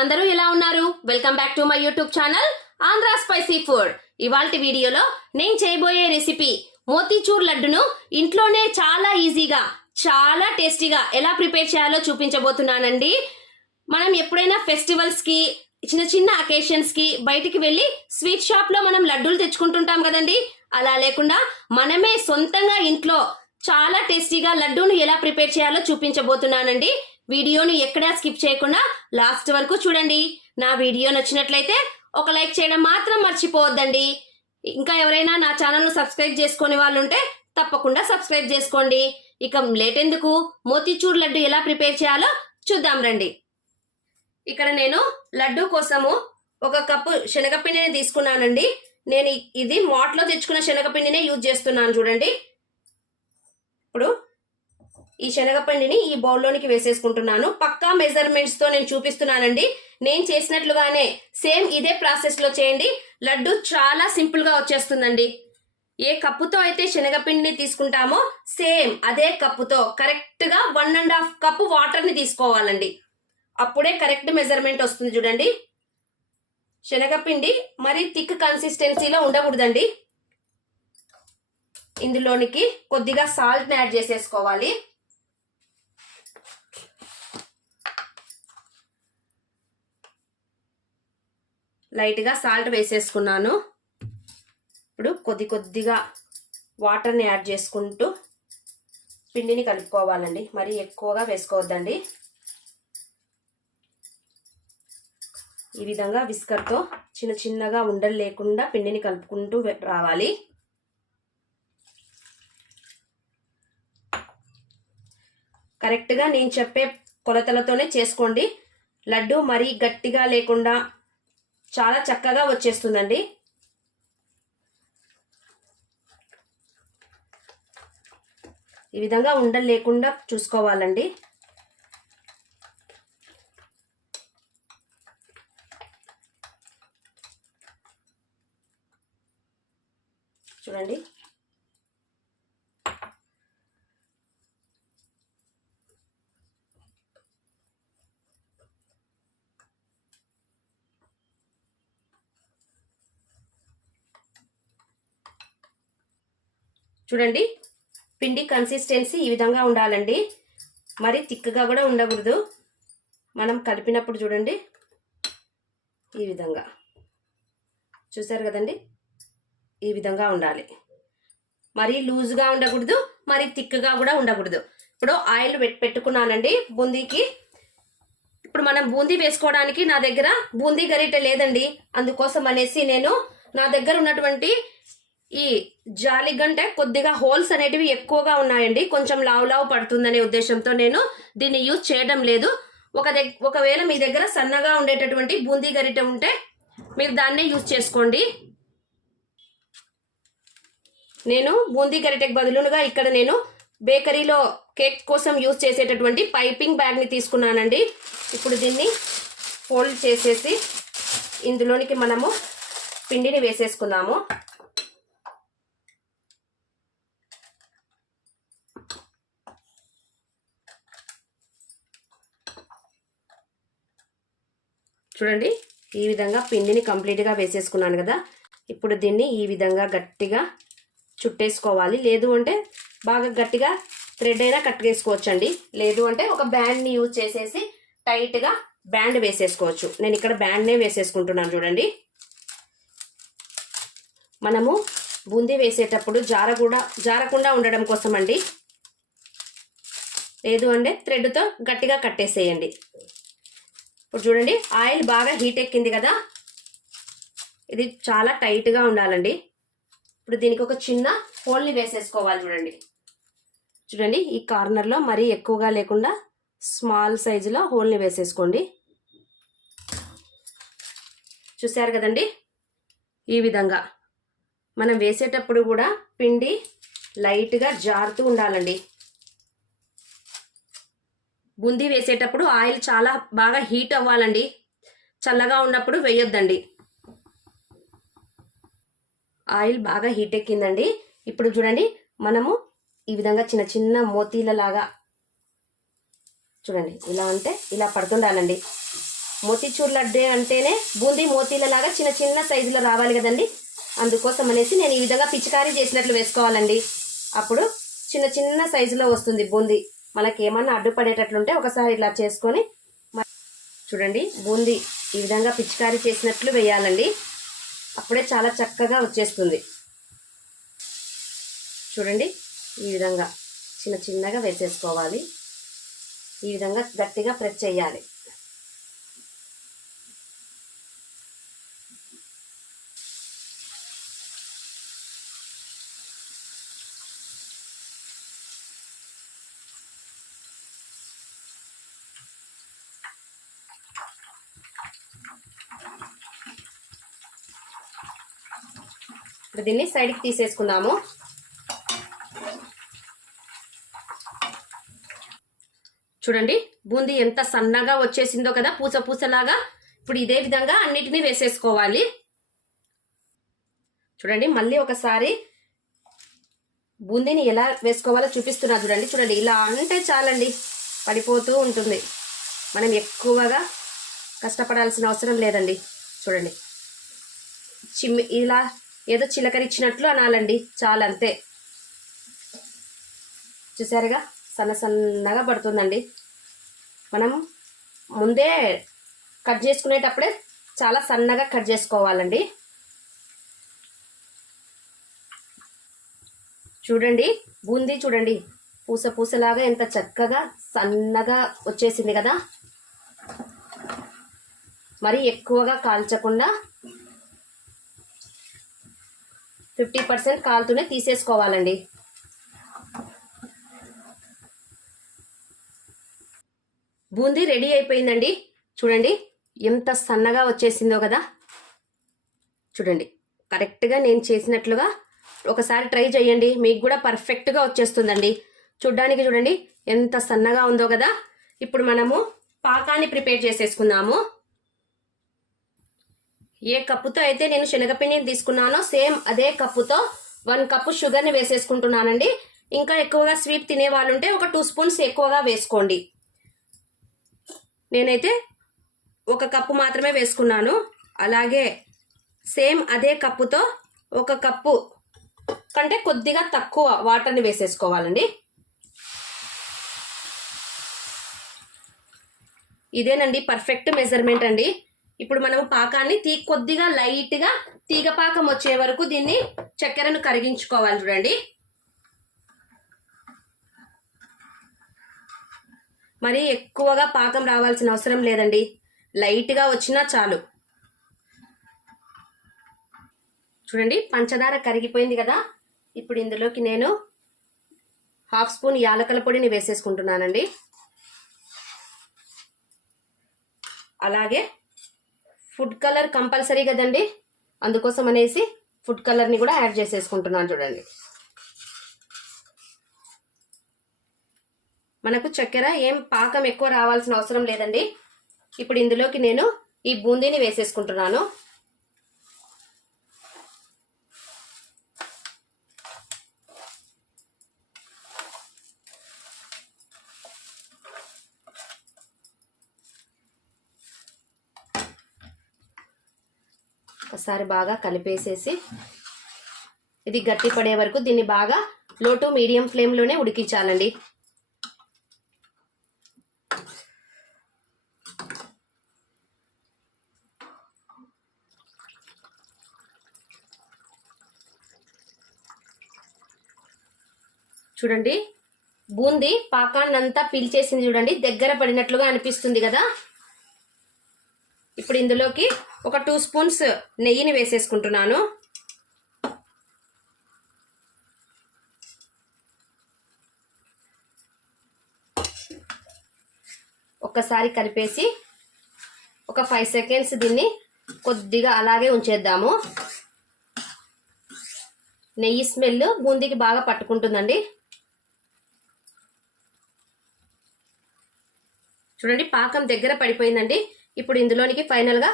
అందరూ ఎలా ఉన్నారు? Welcome back to my YouTube channel Andhra spicy food. ఇవాల్టి వీడియోలో నేను చేయబోయే రెసిపీ మోతీచూర్ లడ్డును ఇంట్లోనే చాలా ఈజీగా చాలా టేస్టీగా ఎలా ప్రిపేర్ చేయాలో చూపించబోతున్నానండి. మనం ఎప్పుడైనా ఫెస్టివల్స్ కి చిన్న చిన్న అకేషన్స్ కి బయటికి వెళ్ళి స్వీట్ షాప్ లో మనం లడ్డూలు తెచ్చుకుంటుంటాం కదండి. అలా లేకుండా మనమే సొంతంగా ఇంట్లో చాలా టేస్టీగా లడ్డూను ఎలా ప్రిపేర్ చేయాలో చూపించబోతున్నానండి. వీడియోని ఎక్కడా స్కిప్ చేయకుండా లాస్ట్ వరకు చూడండి. నా వీడియో నచ్చినట్లయితే ఒక లైక్ చేయడం మాత్రం మర్చిపోవద్దండి. ఇంకా ఎవరైనా నా ఛానల్ను సబ్స్క్రైబ్ చేసుకునే వాళ్ళు ఉంటే తప్పకుండా సబ్స్క్రైబ్ చేసుకోండి. ఇక లేట్ ఎందుకు, మోతీచూర్ లడ్డు ఎలా ప్రిపేర్ చేయాలో చూద్దాం రండి. ఇక్కడ నేను లడ్డు కోసము 1 కప్పు శనగపిండిని తీసుకున్నానండి. నేను ఇది మాట్లో తెచ్చుకున్న శనగపిండినే యూజ్ చేస్తున్నాను చూడండి. ఇప్పుడు ఈ శనగపిండిని ఈ బౌల్లోనికి వేసేసుకుంటున్నాను. పక్కా మెజర్మెంట్స్ తో నేను చూపిస్తున్నానండి. నేను చేసినట్లుగానే సేమ్ ఇదే ప్రాసెస్ లో చేయండి. లడ్డు చాలా సింపుల్ గా వచ్చేస్తుందండి. ఏ కప్పుతో అయితే శనగపిండిని తీసుకుంటామో సేమ్ అదే కప్పుతో కరెక్ట్ గా 1.5 కప్పు వాటర్ ని తీసుకోవాలండి. అప్పుడే కరెక్ట్ మెజర్మెంట్ వస్తుంది చూడండి. శనగపిండి మరి థిక్ కన్సిస్టెన్సీలో ఉండకూడదండి. ఇందులోనికి కొద్దిగా సాల్ట్ ని యాడ్ చేసేసుకోవాలి. లైట్ గా సాల్ట్ వేసేసుకున్నాను. ఇప్పుడు కొద్దిగా వాటర్ని యాడ్ చేసుకుంటూ పిండిని కలుపుకోవాలండి. మరి ఎక్కువగా వేసుకోవద్దండి. ఈ విధంగా విస్కర్తో చిన్నగా ఉండలు లేకుండా పిండిని కలుపుకుంటూ రావాలి. కరెక్ట్గా నేను చెప్పే కొలతలతోనే చేసుకోండి. లడ్డు మరీ గట్టిగా లేకుండా చాలా చక్కగా వచ్చేస్తుందండి. ఈ విధంగా ఉండలు లేకుండా చూసుకోవాలండి. చూడండి, చూడండి పిండి కన్సిస్టెన్సీ ఈ విధంగా ఉండాలండి. మరి థిక్గా కూడా ఉండకూడదు. మనం కలిపినప్పుడు చూడండి ఈ విధంగా, చూసారు కదండి, ఈ విధంగా ఉండాలి. మరి లూజ్గా ఉండకూడదు, మరి థిక్గా కూడా ఉండకూడదు. ఇప్పుడు ఆయిల్ పెట్టుకున్నానండి బూందీకి. ఇప్పుడు మనం బూందీ వేసుకోవడానికి నా దగ్గర బూందీ గరిటె లేదండి. అందుకోసం అనేసి నేను నా దగ్గర ఉన్నటువంటి ఈ జాలిగంటే కొద్దిగా హోల్స్ అనేటివి ఎక్కువగా ఉన్నాయండి. కొంచెం లావు పడుతుందనే ఉద్దేశంతో నేను దీన్ని యూజ్ చేయడం లేదు. ఒకవేళ మీ దగ్గర సన్నగా ఉండేటటువంటి బూందీ గరిటె ఉంటే మీరు దాన్నే యూజ్ చేసుకోండి. నేను బూందీ గరిటెకి బదులుగా ఇక్కడ నేను బేకరీలో కేక్ కోసం యూజ్ చేసేటటువంటి పైపింగ్ బ్యాగ్ని తీసుకున్నానండి. ఇప్పుడు దీన్ని ఫోల్డ్ చేసేసి ఇందులోనికి మనము పిండిని వేసేసుకుందాము. చూడండి, ఈ విధంగా పిండిని కంప్లీట్గా వేసేసుకున్నాను కదా. ఇప్పుడు దీన్ని ఈ విధంగా గట్టిగా చుట్టేసుకోవాలి. లేదు అంటే బాగా గట్టిగా థ్రెడ్ అయినా కట్టేసుకోవచ్చండి. లేదు అంటే ఒక బ్యాండ్ని యూజ్ చేసేసి టైట్గా బ్యాండ్ వేసేసుకోవచ్చు. నేను ఇక్కడ బ్యాండ్నే వేసేసుకుంటున్నాను చూడండి. మనము బూందీ వేసేటప్పుడు జారకుండా ఉండడం కోసం అండి. లేదు అంటే థ్రెడ్తో గట్టిగా కట్టేసేయండి. ఇప్పుడు చూడండి, ఆయిల్ బాగా హీట్ ఎక్కింది కదా. ఇది చాలా టైట్గా ఉండాలండి. ఇప్పుడు దీనికి ఒక చిన్న హోల్ని వేసేసుకోవాలి. చూడండి ఈ కార్నర్లో మరీ ఎక్కువగా లేకుండా స్మాల్ సైజులో హోల్ని వేసేసుకోండి. చూసారు కదండి, ఈ విధంగా మనం వేసేటప్పుడు కూడా పిండి లైట్గా జారుతూ ఉండాలండి. బూందీ వేసేటప్పుడు ఆయిల్ చాలా బాగా హీట్ అవ్వాలండి. చల్లగా ఉన్నప్పుడు వేయొద్దండి. ఆయిల్ బాగా హీట్ ఎక్కిందండి. ఇప్పుడు చూడండి, మనము ఈ విధంగా చిన్న మోతీల లాగా చూడండి, ఇలా అంటే ఇలా పడుతుండాలండి. మోతీచూర్ లడ్డు అంటేనే బూందీ మోతీలలాగా చిన్న చిన్న సైజులో రావాలి కదండి. అందుకోసం అనేసి నేను ఈ విధంగా పిచికారీ చేసినట్లు వేసుకోవాలండి. అప్పుడు చిన్న చిన్న సైజులో వస్తుంది బూందీ. మనకి ఏమన్నా అడ్డుపడేటట్లుంటే ఒకసారి ఇలా చేసుకొని చూడండి, బూందీ ఈ విధంగా పిచికారీ చేసినట్లు వేయాలండి. అప్పుడే చాలా చక్కగా వచ్చేస్తుంది. చూడండి, ఈ విధంగా చిన్న చిన్నగా వేసేసుకోవాలి. ఈ విధంగా గట్టిగా ప్రెస్ చేయాలి. ఇప్పుడు దీన్ని సైడ్కి తీసేసుకుందాము. చూడండి, బూందీ ఎంత సన్నగా వచ్చేసిందో కదా, పూస పూసలాగా. ఇప్పుడు ఇదే విధంగా అన్నిటినీ వేసేసుకోవాలి. చూడండి, మళ్ళీ ఒకసారి బూందీని ఎలా వేసుకోవాలో చూపిస్తున్నా చూడండి. చూడండి, ఇలా అంటే చాలండి, పడిపోతూ ఉంటుంది. మనం ఎక్కువగా కష్టపడాల్సిన అవసరం లేదండి. చూడండి, ఇలా ఏదో చిలకరిచ్చినట్లు అనాలండి, చాలంతే. చూసారుగా, సన్న సన్నగా పడుతుందండి. మనం ముందే కట్ చేసుకునేటప్పుడే చాలా సన్నగా కట్ చేసుకోవాలండి. చూడండి, బూందీ చూడండి, పూస పూసలాగా ఎంత చక్కగా సన్నగా వచ్చేసింది కదా. మరి ఎక్కువగా కాల్చకుండా 50% కాలుతూనే తీసేసుకోవాలండి. బూందీ రెడీ అయిపోయిందండి. చూడండి, ఎంత సన్నగా వచ్చేసిందో కదా. చూడండి, కరెక్ట్గా నేను చేసినట్లుగా ఒకసారి ట్రై చేయండి, మీకు కూడా పర్ఫెక్ట్గా వచ్చేస్తుందండి. చూడ్డానికి చూడండి ఎంత సన్నగా ఉందో కదా. ఇప్పుడు మనము పాకాన్ని ప్రిపేర్ చేసేసుకుందాము. ఏ కప్పుతో అయితే నేను శనగపిండిని తీసుకున్నానో సేమ్ అదే కప్పుతో 1 కప్పు షుగర్ని వేసేసుకుంటున్నానండి. ఇంకా ఎక్కువగా స్వీట్ తినే వాళ్ళు ఉంటే ఒక 2 స్పూన్స్ ఎక్కువగా వేసుకోండి. నేనైతే 1 కప్పు మాత్రమే వేసుకున్నాను. అలాగే సేమ్ అదే కప్పుతో 1 కప్పు కంటే కొద్దిగా తక్కువ వాటర్ని వేసేసుకోవాలండి. ఇదేనండి పర్ఫెక్ట్ మెజర్మెంట్ అండి. ఇప్పుడు మనం పాకాన్ని కొద్దిగా లైట్గా తీగ పాకం వచ్చే వరకు దీన్ని చక్కెరను కరిగించుకోవాలి. చూడండి, మరి ఎక్కువగా పాకం రావాల్సిన అవసరం లేదండి, లైట్గా వచ్చినా చాలు. చూడండి, పంచదార కరిగిపోయింది కదా. ఇప్పుడు ఇందులోకి నేను 1/2 స్పూన్ యాలకుల పొడిని వేసేసుకుంటున్నానండి. అలాగే ఫుడ్ కలర్ కంపల్సరీ కదండి, అందుకోసం అనేసి ఫుడ్ కలర్ని కూడా యాడ్ చేసేసుకుంటున్నాను. చూడండి, మనకు చక్కెర ఏం పాకం ఎక్కువ రావాల్సిన అవసరం లేదండి. ఇప్పుడు ఇందులోకి నేను ఈ బూందీని వేసేసుకుంటున్నాను. ఒకసారి బాగా కలిపేసేసి ఇది గట్టి పడే వరకు దీన్ని బాగా లో టు మీడియం ఫ్లేమ్లోనే ఉడికించాలండి. చూడండి, బూందీ పాకాన్నంతా పీల్చేసింది. చూడండి, దగ్గర పడినట్లుగా అనిపిస్తుంది కదా. ఇప్పుడు ఇందులోకి ఒక 2 స్పూన్స్ నెయ్యిని వేసేసుకుంటున్నాను. ఒక్కసారి కలిపేసి ఒక 5 సెకండ్స్ దీన్ని కొద్దిగా అలాగే ఉంచేద్దాము. నెయ్యి స్మెల్ బూందీకి బాగా పట్టుకుంటుందండి. చూడండి, పాకం దగ్గర పడిపోయిందండి. ఇప్పుడు ఇందులోనికి ఫైనల్గా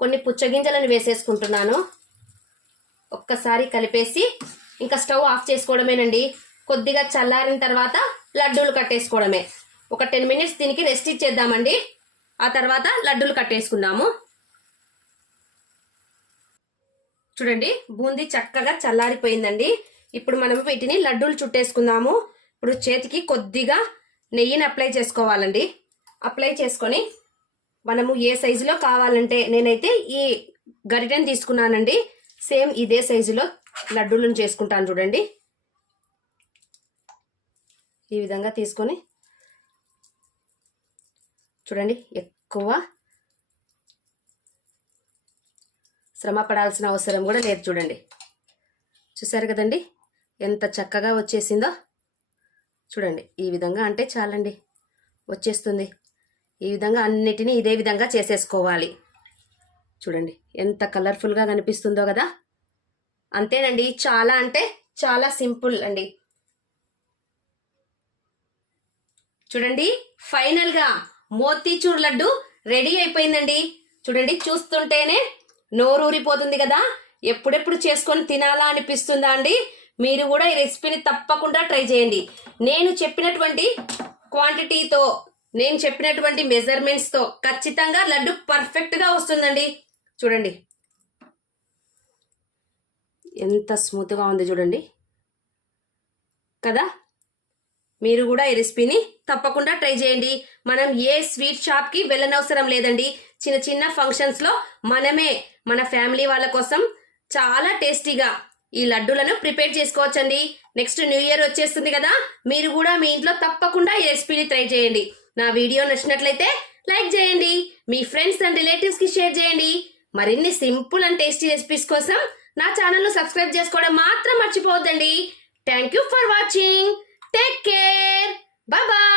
కొన్ని పుచ్చగింజలను వేసేసుకుంటున్నాను. ఒక్కసారి కలిపేసి ఇంకా స్టవ్ ఆఫ్ చేసుకోవడమేనండి. కొద్దిగా చల్లారిన తర్వాత లడ్డూలు కట్టేసుకోవడమే. ఒక 10 మినిట్స్ దీనికి రెస్ట్ ఇచ్చేద్దామండి. ఆ తర్వాత లడ్డూలు కట్టేసుకుందాము. చూడండి బూందీ చక్కగా చల్లారిపోయిందండి. ఇప్పుడు మనం వీటిని లడ్డూలు చుట్టేసుకుందాము. ఇప్పుడు చేతికి కొద్దిగా నెయ్యిని అప్లై చేసుకోవాలండి. అప్లై చేసుకొని మనము ఏ సైజులో కావాలంటే, నేనైతే ఈ గరిటెని తీసుకున్నానండి. సేమ్ ఇదే సైజులో లడ్డూలను చేసుకుంటాను. చూడండి ఈ విధంగా తీసుకొని, చూడండి ఎక్కువ శ్రమ పడాల్సిన అవసరం కూడా లేదు. చూడండి చూసారు కదండి ఎంత చక్కగా వచ్చేసిందో. చూడండి ఈ విధంగా అంటే చాలండి, వచ్చేస్తుంది. ఈ విధంగా అన్నిటినీ ఇదే విధంగా చేసేసుకోవాలి. చూడండి ఎంత కలర్ఫుల్గా కనిపిస్తుందో కదా. అంతేనండి, చాలా అంటే చాలా సింపుల్ అండి. చూడండి ఫైనల్గా మోతీచూర్ లడ్డు రెడీ అయిపోయిందండి. చూడండి చూస్తుంటేనే నోరూరిపోతుంది కదా. ఎప్పుడెప్పుడు చేసుకొని తినాలా అనిపిస్తుందా అండి? మీరు కూడా ఈ రెసిపీని తప్పకుండా ట్రై చేయండి. నేను చెప్పినటువంటి క్వాంటిటీతో, నేను చెప్పినటువంటి మెజర్మెంట్స్తో ఖచ్చితంగా లడ్డు పర్ఫెక్ట్గా వస్తుందండి. చూడండి ఎంత స్మూత్గా ఉంది చూడండి కదా. మీరు కూడా ఈ రెసిపీని తప్పకుండా ట్రై చేయండి. మనం ఏ స్వీట్ షాప్కి వెళ్ళనవసరం లేదండి. చిన్న చిన్న ఫంక్షన్స్లో మనమే మన ఫ్యామిలీ వాళ్ళ కోసం చాలా టేస్టీగా ఈ లడ్డూలను ప్రిపేర్ చేసుకోవచ్చండి. నెక్స్ట్ న్యూ ఇయర్ వచ్చేస్తుంది కదా, మీరు కూడా మీ ఇంట్లో తప్పకుండా ఈ రెసిపీని ట్రై చేయండి. నా వీడియో నచ్చినట్లయితే లైక్ చేయండి, మీ ఫ్రెండ్స్ అండ్ రిలేటివ్స్కి షేర్ చేయండి. మరిన్ని సింపుల్ అండ్ టేస్టీ రెసిపీస్ కోసం నా ఛానల్ను సబ్స్క్రైబ్ చేసుకోవడం మాత్రం మర్చిపోవద్దండి. Thank you for watching. Take care. Bye bye.